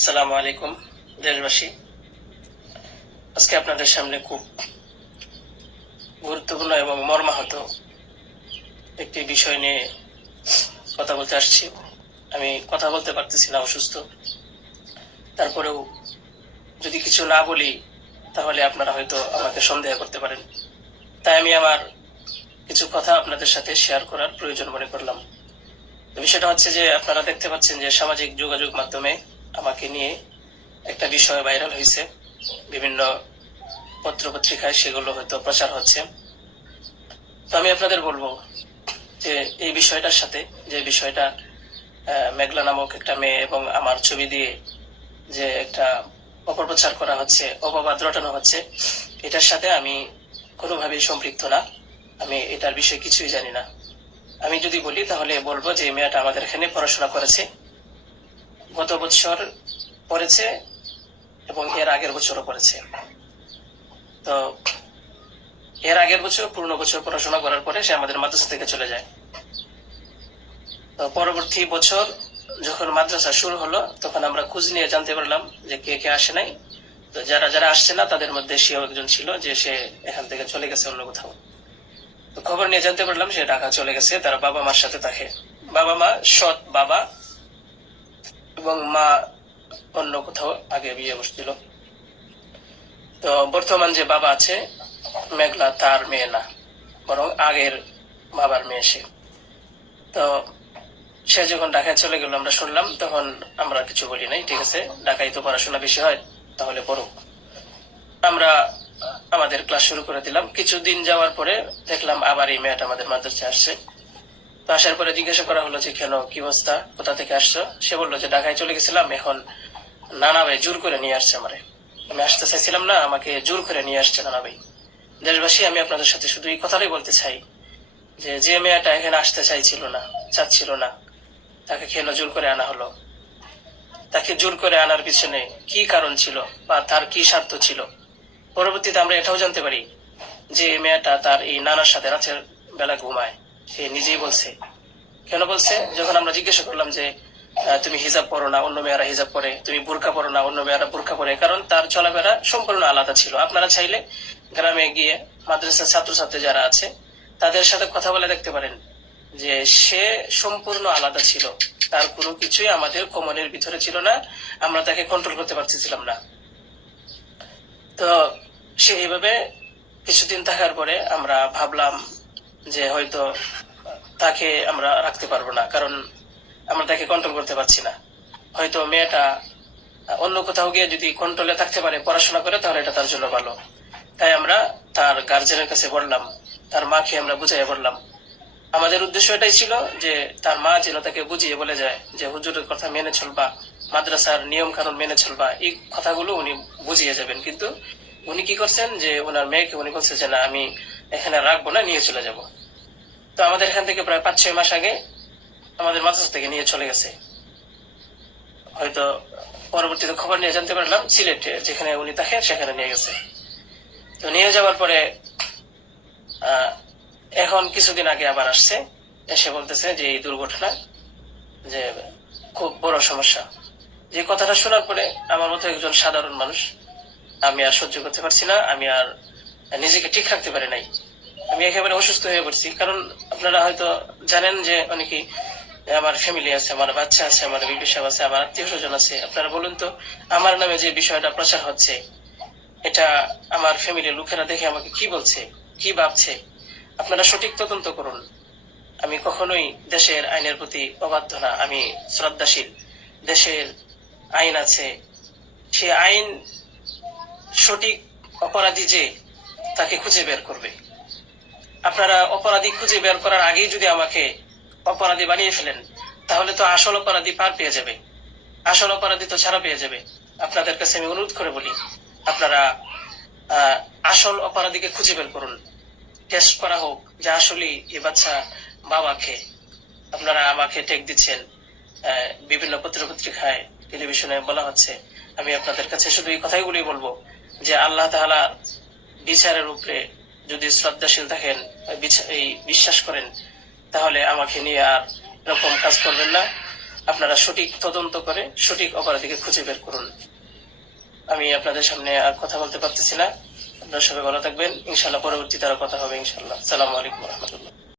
আসসালামু আলাইকুম দেশবাসী। আজকে আপনাদের সামনে খুব গুরুত্বপূর্ণ এবং মর্মাহত একটি বিষয় নিয়ে কথা বলতে আসছি। আমি কথা বলতে পারতেছি না, অসুস্থ। তারপরেও যদি কিছু না বলি তাহলে আপনারা হয়তো আমাকে সন্দেহ করতে পারেন। তাই আমি আমার কিছু কথা আপনাদের সাথে শেয়ার করার প্রয়োজন মনে করলাম। বিষয়টা হচ্ছে যে আপনারা দেখতে পাচ্ছেন যে সামাজিক যোগাযোগ মাধ্যমে আমাকে নিয়ে একটা বিষয় ভাইরাল হয়েছে, বিভিন্ন পত্র পত্রিকায় সেগুলো হয়তো প্রচার হচ্ছে। তো আমি আপনাদের বলবো যে এই বিষয়টার সাথে, যে বিষয়টা মেঘলা নামক একটা মেয়ে এবং আমার ছবি দিয়ে যে একটা অপপ্রচার করা হচ্ছে, অপবাদ রটানো হচ্ছে, এটার সাথে আমি কোনোভাবেই সম্পৃক্ত না। আমি এটার বিষয়ে কিছুই জানি না। আমি যদি বলি তাহলে বলবো যে এই মেয়েটা আমাদের এখানে পড়াশোনা করেছে, গত বছর পড়েছে এবং এর আগের বছরও পড়েছে। তো এর আগের বছর পূর্ণ বছর পড়াশোনা করার পরে সে আমাদের মাদ্রাসা থেকে চলে যায়। তো পরবর্তী বছর যখন মাদ্রাসা শুরু হলো তখন আমরা খোঁজ নিয়ে জানতে পারলাম যে কে কে আসে নাই। তো যারা যারা আসছে না তাদের মধ্যে সেও একজন ছিল, যে সে এখান থেকে চলে গেছে অন্য কোথাও। তো খবর নিয়ে জানতে পারলাম সে ঢাকা চলে গেছে, তার বাবা মার সাথে থাকে। বাবা মা সৎ বাবা এবং মা অন্য কোথাও আগে বিয়ে বসছিল। তো বর্তমান যে বাবা আছে মেঘলা, তার মেয়ে না, বরং আগের বাবার মেয়ে সে। তো সে যখন ঢাকায় চলে গেল আমরা শুনলাম, তখন আমরা কিছু বলি নাই, ঠিক আছে, ঢাকায় তো পড়াশোনা বেশি হয়, তাহলে পড়ো। আমরা আমাদের ক্লাস শুরু করে দিলাম। কিছুদিন যাওয়ার পরে দেখলাম আবার এই মেয়েটা আমাদের মাদ্রাসায় আসছে। তো আসার পরে জিজ্ঞাসা করা হলো যে কেন, কি অবস্থা, কোথা থেকে আসছো? সে বললো যে ঢাকায় চলে গেছিলাম, এখন নানা ভাই জোর করে নিয়ে আসছে আমারে। আমি আসতে চাইছিলাম না, আমাকে জোর করে নিয়ে আসছে নানা ভাই। দেশবাসী, আমি আপনাদের সাথে শুধু এই কথাটাই বলতে চাই যে যে মেয়েটা এখানে আসতে চাইছিল না, চাচ্ছিল না, তাকে কেন জোর করে আনা হলো? তাকে জোর করে আনার পিছনে কি কারণ ছিল বা তার কি স্বার্থ ছিল? পরবর্তীতে আমরা এটাও জানতে পারি যে মেয়েটা তার এই নানার সাথে রাতের বেলা ঘুমায়। সে নিজেই বলছে। কেন বলছে? যখন আমরা জিজ্ঞাসা করলাম যে তুমি হিজাব পরো না, অন্য মেয়েরা হিজাব পরে, তুমি বোরকা পরো না, অন্য মেয়েরা বোরকা পরে, কারণ তার চলাফেরা সম্পূর্ণ আলাদা ছিল। আপনারা চাইলে গ্রামে গিয়ে মাদ্রাসার ছাত্রছাত্রী যারা আছে তাদের সাথে কথা বলে দেখতে পারেন যে সে সম্পূর্ণ আলাদা ছিল। তার কোনো কিছুই আমাদের কমনের ভিতরে ছিল না, আমরা তাকে কন্ট্রোল করতে পারতেছিলাম না। তো সে এইভাবে কিছুদিন থাকার পরে আমরা ভাবলাম যে হয়তো তাকে আমরা রাখতে পারবো না, কারণ আমরা তাকে কন্ট্রোল করতে পারছি না। হয়তো মেয়েটা অন্য কোথাও গিয়ে যদি কন্ট্রোলে থাকতে পারে, পড়াশোনা করে, তাহলে এটা তার জন্য ভালো। তাই আমরা তার গার্জেনের কাছে বললাম, তার মাকে আমরা বুঝাইয়া বললাম। আমাদের উদ্দেশ্য এটাই ছিল যে তার মা যেন তাকে বুঝিয়ে বলে যায় যে হুজুরের কথা মেনে চলবা, মাদ্রাসার নিয়ম কানুন মেনে চলবা, এই কথাগুলো উনি বুঝিয়ে যাবেন। কিন্তু উনি কি করছেন যে ওনার মেয়েকে উনি বলছে যে না, আমি এখানে রাখবো না, নিয়ে চলে যাব। তো আমাদের এখান থেকে প্রায় 5-6 মাস আগে আমাদের মাদ্রাসা থেকে নিয়ে চলে গেছে। হয়তো পরবর্তীতে খবর নিয়ে জানতে পারলাম সিলেটে যেখানে উনি থাকেন সেখানে নিয়ে গেছে। তো নিয়ে যাওয়ার পরে এখন কিছুদিন আগে আবার আসছে, এসে বলতেছে যে এই দুর্ঘটনা, যে খুব বড় সমস্যা। যে কথাটা শোনার পরে আমার মতো একজন সাধারণ মানুষ, আমি আর সহ্য করতে পারছি না, আমি আর নিজেকে ঠিক রাখতে পারি নাই। আমি একেবারে অসুস্থ হয়ে পড়ছি। কারণ আপনারা হয়তো জানেন যে অনেকেই, আমার ফ্যামিলি আছে, আমার বাচ্চা আছে, আমার বিবি সাহেব আছে, আমার আত্মীয় স্বজন আছে। আপনারা বলুন তো, আমার নামে যে বিষয়টা প্রচার হচ্ছে, এটা আমার ফ্যামিলির লোকেরা দেখে আমাকে কি বলছে, কি ভাবছে? আপনারা সঠিক তদন্ত করুন। আমি কখনোই দেশের আইনের প্রতি অবাধ্য না, আমি শ্রদ্ধাশীল। দেশের আইন আছে, সে আইন সঠিক অপরাধী যে তাকে খুঁজে বের করবে। আপনারা অপরাধী খুঁজে বের করার আগেই যদি আমাকে অপরাধী বানিয়ে ফেলেন, তাহলে তো আসল অপরাধী পার পেয়ে যাবে, আসল অপরাধী তো ছাড়া পেয়ে যাবে। আপনাদের কাছে আমি অনুরোধ করে বলি, আপনারা আসল অপরাধীকে খুঁজে বের করুন, টেস্ট করা হোক যে আসলে এই বাচ্চা বাবাকে। আপনারা আমাকে টেক দিচ্ছেন, বিভিন্ন পত্র পত্রিকায়, টেলিভিশনে বলা হচ্ছে। আমি আপনাদের কাছে শুধু এই কথাইগুলি বলবো যে আল্লাহ তাআলা বিচারের উপরে যদি শ্রদ্ধাশীল থাকেন, এই বিশ্বাস করেন, তাহলে আমাকে নিয়ে আর এরকম কাজ করবেন না। আপনারা সঠিক তদন্ত করে সঠিক অপরাধীকে খুঁজে বের করুন। আমি আপনাদের সামনে আর কথা বলতে পারতেছি না। আপনারা সবাই ভালো থাকবেন, ইনশাল্লাহ পরবর্তীতে আরো কথা হবে ইনশাল্লাহ। আসসালামু আলাইকুম রহমতুল্লাহ।